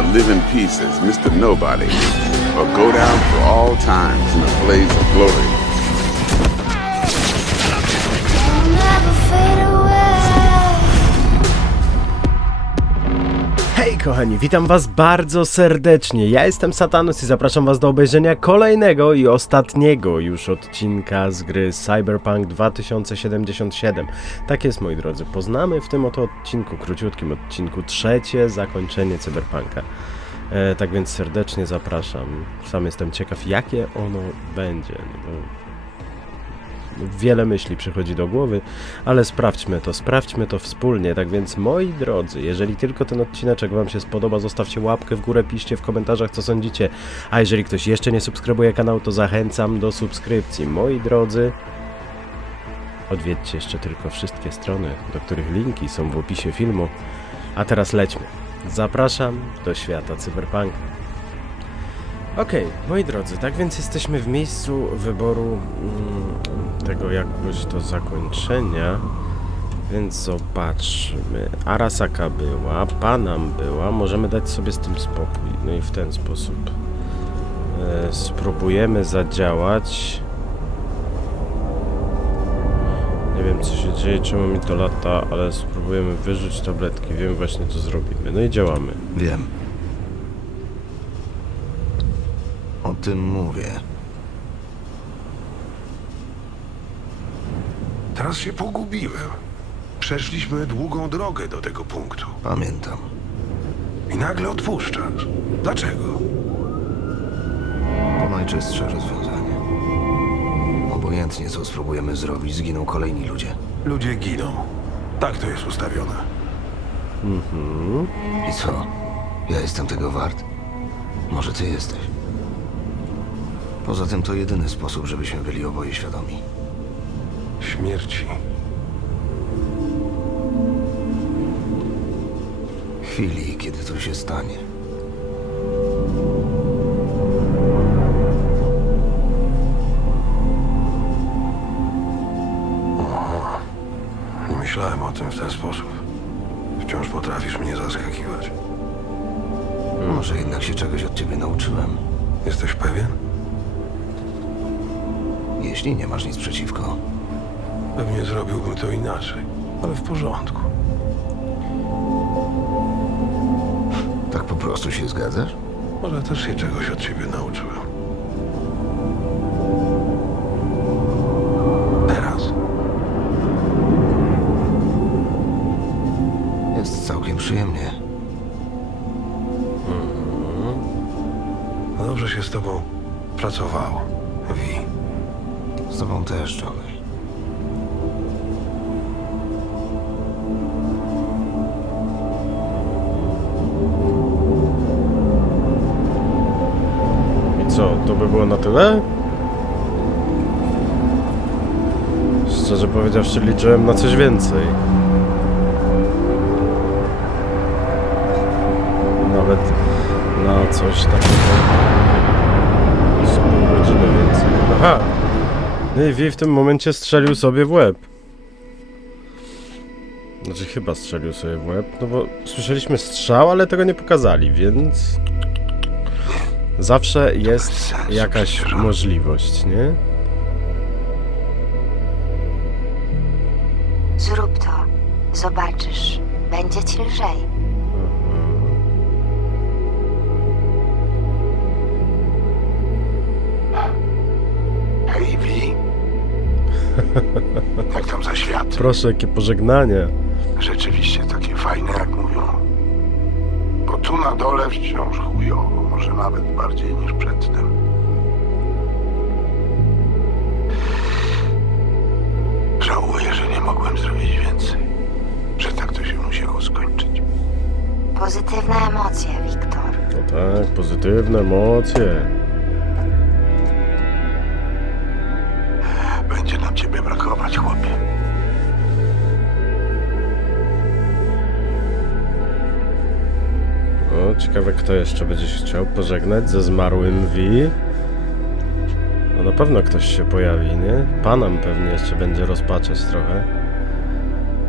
live in peace as Mr. Nobody, or go down for all times in a blaze of glory. Hej kochani, witam was bardzo serdecznie. Ja jestem Satanus i zapraszam was do obejrzenia kolejnego i ostatniego już odcinka z gry Cyberpunk 2077. Tak jest moi drodzy, poznamy w tym oto odcinku, króciutkim odcinku, trzecie zakończenie Cyberpunka. E, tak więc serdecznie zapraszam. Sam jestem ciekaw jakie ono będzie. No wiele myśli przychodzi do głowy, ale sprawdźmy to, sprawdźmy to wspólnie. Tak więc, moi drodzy, jeżeli tylko ten odcineczek Wam się spodoba, zostawcie łapkę w górę, piszcie w komentarzach, co sądzicie. A jeżeli ktoś jeszcze nie subskrybuje kanału, to zachęcam do subskrypcji. Moi drodzy, odwiedźcie jeszcze tylko wszystkie strony, do których linki są w opisie filmu. A teraz lećmy. Zapraszam do świata cyberpunka. Okej, moi drodzy, tak więc jesteśmy w miejscu wyboru mm, tego jakbyś to zakończenia. Więc zobaczmy. Arasaka była, Panam była. Możemy dać sobie z tym spokój. No i w ten sposób e, spróbujemy zadziałać. Nie wiem co się dzieje, czemu mi to lata, ale spróbujemy wyrzucić tabletki. Wiem właśnie co zrobimy. No i działamy. Wiem. O tym mówię. Teraz się pogubiłem. Przeszliśmy długą drogę do tego punktu. Pamiętam. I nagle odpuszczasz. Dlaczego? To najczystsze rozwiązanie. Obojętnie co spróbujemy zrobić, zginą kolejni ludzie. Ludzie giną. Tak to jest ustawione. I co? Ja jestem tego wart? Może ty jesteś? Poza tym to jedyny sposób, żebyśmy byli oboje świadomi. Śmierci. Chwili, kiedy to się stanie. Nie myślałem o tym w ten sposób. Wciąż potrafisz mnie zaskakiwać. Może jednak się czegoś od ciebie nauczyłem. Jesteś pewien? Jeśli nie masz nic przeciwko. Pewnie zrobiłbym to inaczej. Ale w porządku. Tak po prostu się zgadzasz? Może też się czegoś od ciebie nauczyłem. Teraz. Jest całkiem przyjemnie. No dobrze się z tobą pracowało. Wi. Z tobą też, Johnny. Co, to by było na tyle? Szczerze powiedziawszy, liczyłem na coś więcej. Nawet na coś takiego. Z pół godziny więcej. Aha! No i Vi w tym momencie strzelił sobie w łeb. Znaczy chyba strzelił sobie w łeb, no bo słyszeliśmy strzał, ale tego nie pokazali, więc... Zawsze jest jakaś możliwość, nie? Zrób to. Zobaczysz. Będzie ci lżej. Hej, Wi. Jak tam za świat? Proszę, jakie pożegnanie. Rzeczywiście takie fajne. Bo tu na dole wciąż chujowo, może nawet bardziej niż przedtem. Żałuję, że nie mogłem zrobić więcej. Że tak to się musiało skończyć. Pozytywne emocje, Wiktor. No tak, pozytywne emocje. Ciekawe, kto jeszcze będzie się chciał pożegnać ze zmarłym V. No na pewno ktoś się pojawi, nie? Panam pewnie jeszcze będzie rozpaczać trochę.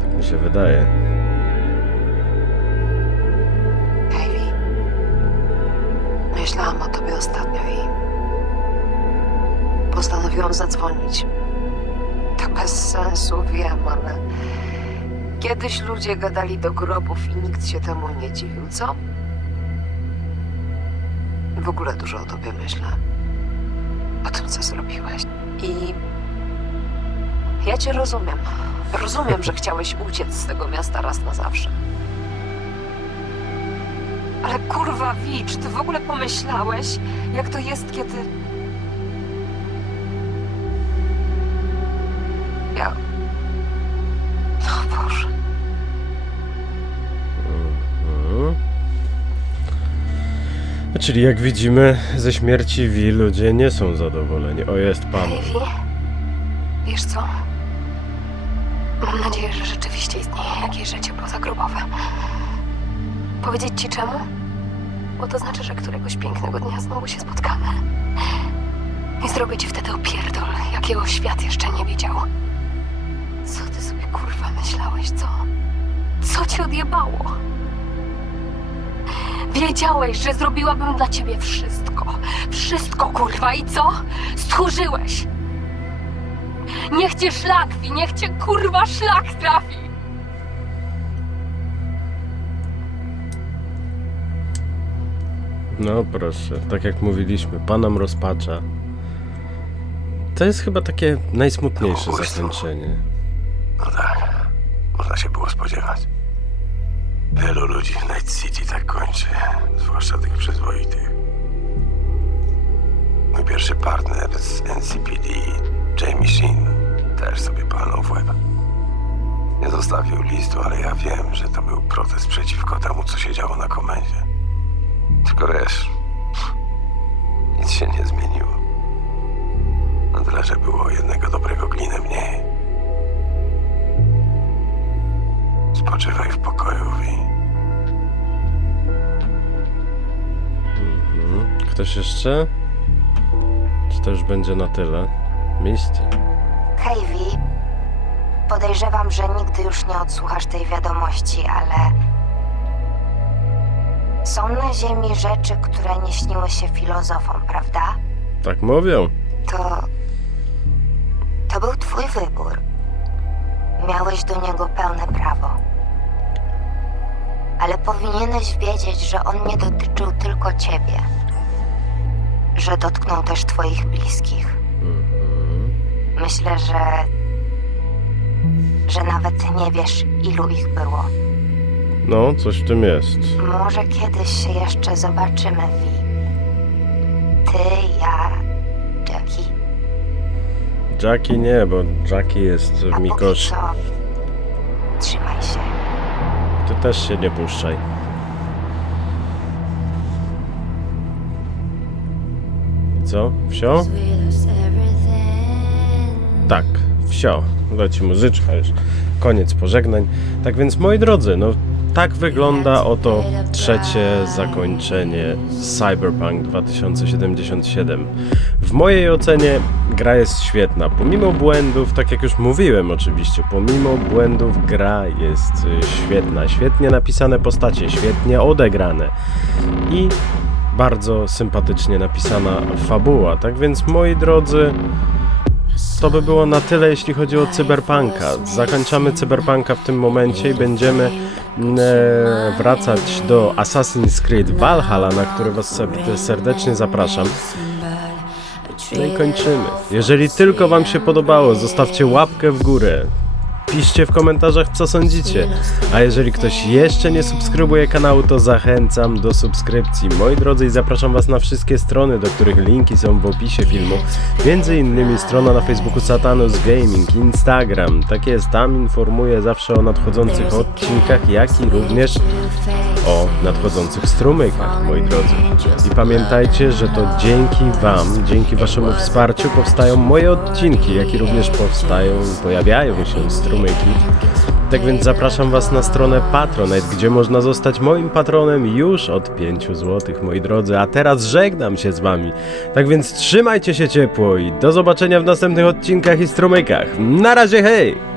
Tak mi się wydaje. Ivy, myślałam o tobie ostatnio i postanowiłam zadzwonić. To bez sensu, wiem, ale kiedyś ludzie gadali do grobów i nikt się temu nie dziwił, co? W ogóle dużo o tobie myślę. O tym, co zrobiłeś. I ja cię rozumiem. Rozumiem, że chciałeś uciec z tego miasta raz na zawsze. Ale kurwa, Wi, czy ty w ogóle pomyślałeś, jak to jest, kiedy... Czyli jak widzimy, ze śmierci Wi ludzie nie są zadowoleni. O, jest pan. Wi. Wiesz co? Mam nadzieję, że rzeczywiście istnieje jakieś życie pozagrobowe. Powiedzieć ci czemu? Bo to znaczy, że któregoś pięknego dnia znowu się spotkamy. I zrobię ci wtedy opierdol, jakiego świat jeszcze nie widział. Co ty sobie kurwa myślałeś, co? Co ci odjebało? Wiedziałeś, że zrobiłabym dla ciebie wszystko. Wszystko, kurwa, i co? Stchórzyłeś. Niech cię szlak, Wi, niech cię kurwa szlak trafi. No proszę, tak jak mówiliśmy, panom rozpacza. To jest chyba takie najsmutniejsze No, kurwa. zakończenie. No tak, można się było spodziewać. Wielu ludzi w Night City tak kończy, zwłaszcza tych przyzwoitych. Mój pierwszy partner z NCPD, Jamie Sheen, też sobie palnął w łeb. Nie zostawił listu, ale ja wiem, że to był protest przeciwko temu, co się działo na komendzie. Tylko wiesz, nic się nie zmieniło. Na tyle, że było jednego dobrego glinę mniej. Spoczywaj w pokoju, Wi. Ktoś jeszcze? Czy to już będzie na tyle? Misty. Hej. Podejrzewam, że nigdy już nie odsłuchasz tej wiadomości, ale. Są na Ziemi rzeczy, które nie śniły się filozofom, prawda? Tak mówią. To. To był Twój wybór. Miałeś do niego pełne prawo. Ale powinieneś wiedzieć, że on nie dotyczył tylko Ciebie. Że dotknął też Twoich bliskich. Mhm. Myślę, że. że nawet nie wiesz, ilu ich było. No, coś w tym jest. Może kiedyś się jeszcze zobaczymy, Vi. Ty, ja, Jackie. Jackie nie, bo Jackie jest A w póki co, trzymaj się. Ty też się nie puszczaj. Co? Wsio? Tak, wsio. Leci muzyczka już. Koniec pożegnań. Tak więc, moi drodzy, no tak wygląda oto trzecie zakończenie Cyberpunk 2077. W mojej ocenie gra jest świetna. Pomimo błędów, tak jak już mówiłem oczywiście, pomimo błędów gra jest y, świetna. Świetnie napisane postacie, świetnie odegrane. I bardzo sympatycznie napisana fabuła. Tak więc, moi drodzy, to by było na tyle, jeśli chodzi o Cyberpunka. Zakończamy Cyberpunka w tym momencie i będziemy mm, e, wracać do Assassin's Creed Valhalla, na który Was se- serdecznie zapraszam. No i kończymy. Jeżeli tylko Wam się podobało, zostawcie łapkę w górę. Piszcie w komentarzach, co sądzicie. A jeżeli ktoś jeszcze nie subskrybuje kanału, to zachęcam do subskrypcji. Moi drodzy, zapraszam Was na wszystkie strony, do których linki są w opisie filmu. Między innymi strona na Facebooku Satanus Gaming, Instagram. Tak jest, tam informuję zawsze o nadchodzących odcinkach, jak i również o nadchodzących strumykach, moi drodzy. I pamiętajcie, że to dzięki Wam, dzięki Waszemu wsparciu powstają moje odcinki, jak i również powstają, pojawiają się strumyki. Tak więc zapraszam Was na stronę Patronite, gdzie można zostać moim patronem już od 5 zł, moi drodzy. A teraz żegnam się z Wami. Tak więc trzymajcie się ciepło i do zobaczenia w następnych odcinkach i strumykach. Na razie, hej!